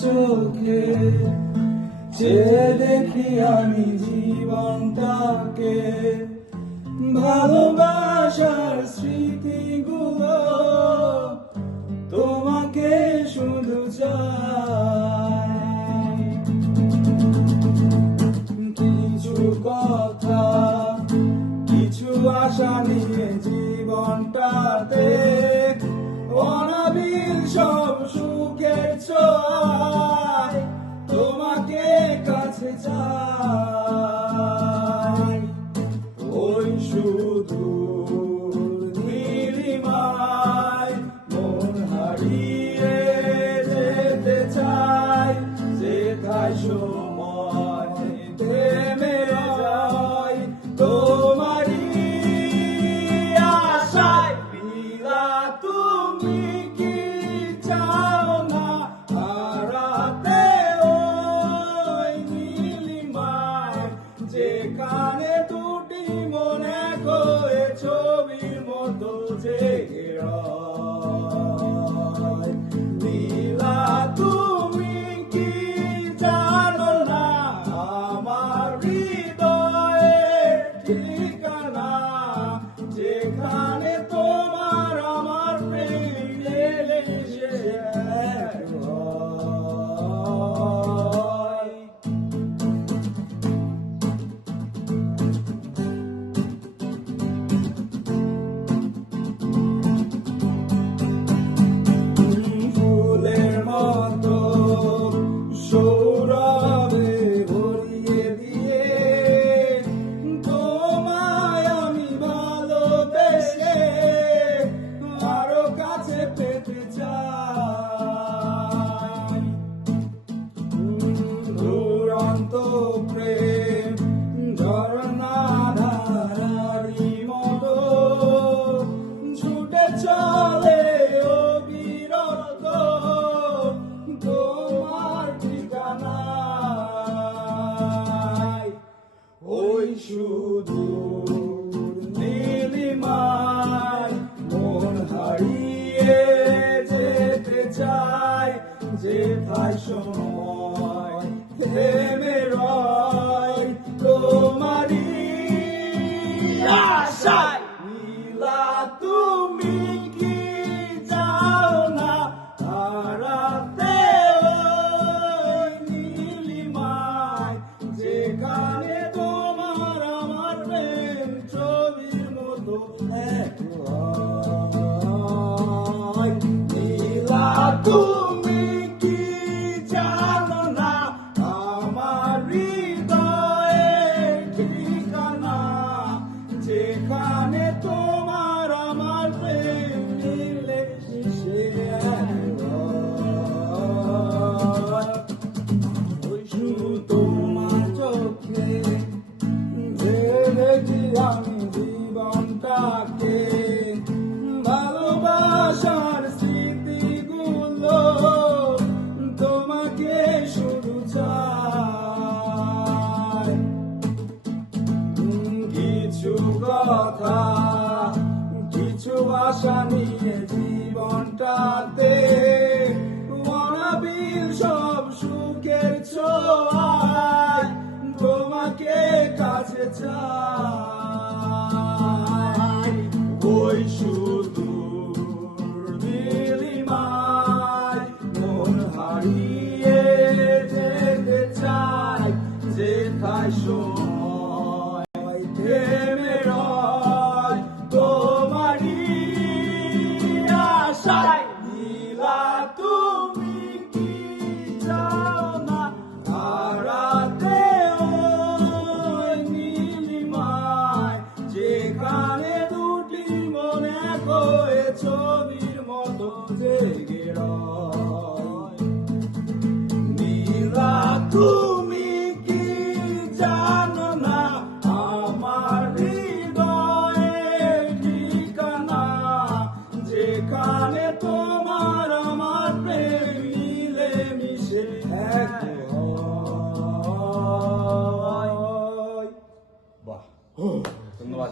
চোখে চেয়ে দেখি আমি জীবনটাকে, ভালোবাসার স্মৃতিগুলো তোমাকে শুধু চাই। কিছু কথা, কিছু আশা নিয়ে জীবনটাতে অনাবিল সব সুখের ছোঁয়ায় তোমাকে কাছে চাই। ওই সুদূর নীলিমায় মন হারিয়ে যেতে চাই, যেথায় সময় থেমে যায় তোমারই আশায়। নীলা তুমি কি চাও না হারাতে ওই নীলিমায়, যেখানে দুটি মন এক হয়ে ছবির মতো জেগে রয়। নীলা তুমি কি জানো না আমার হৃদয়ের ঠিকানা, যেখানে তোমার আমার প্রেম মিলে মিশে এক হয়। ফুলের মতো সৌরভে ভরিয়ে দিয়ে তোমায় আমি ভালোবেসে আরো কাছে পেতে চাই। দুরন্ত প্রেম ঝরনা ধারারি মতো ছুটে চলে অবিরত তোমার ঠিকানায়। ওই সুদূর নীলিমায় মন হারিয়ে যেতে চাই, যেথায় সময় থেমে রয় তোমারই আশায়। নীলা তুমি কি চাও না হারাতে ওই নীলিমায়, যেখানে তোমার আমার প্রেম ছবির মতো এক হয়। নীলা তুমি কি জানো না আমার হৃদয়ের ঠিকানা, যেখানে তোমার আমার প্রেম মিলে মিশে এক হয়। ওই শুধু তোমার চোখে যে দেখি আমি জীবনটাকে, ভালোবাসার স্মৃতিগুলো তোমাকে শুধু চাই। কিছু কথা, কিছু আশা নিয়ে জীবনটাতে অনাবিল সব সুখের ছোঁয়ায় তোমাকে কাছে চাই। ওই সুদূর নীলিমায় মন হারিয়ে যেতে চাই, যেথায় সময় থেমে রয় তোমারই আশায়। নীলা তুমি কি চাও না হারাতে ওই নীলিমায়, যেখানে দুটি মন এক হয়ে ছবির মতো জেগে রয়। নীলা তুমি কি জানো না আমার হৃদয়ের ঠিকানা, যেখানে তোমার আমার প্রেম মিলে মিশে এক হয়। বাহ, ধন্যবাদ।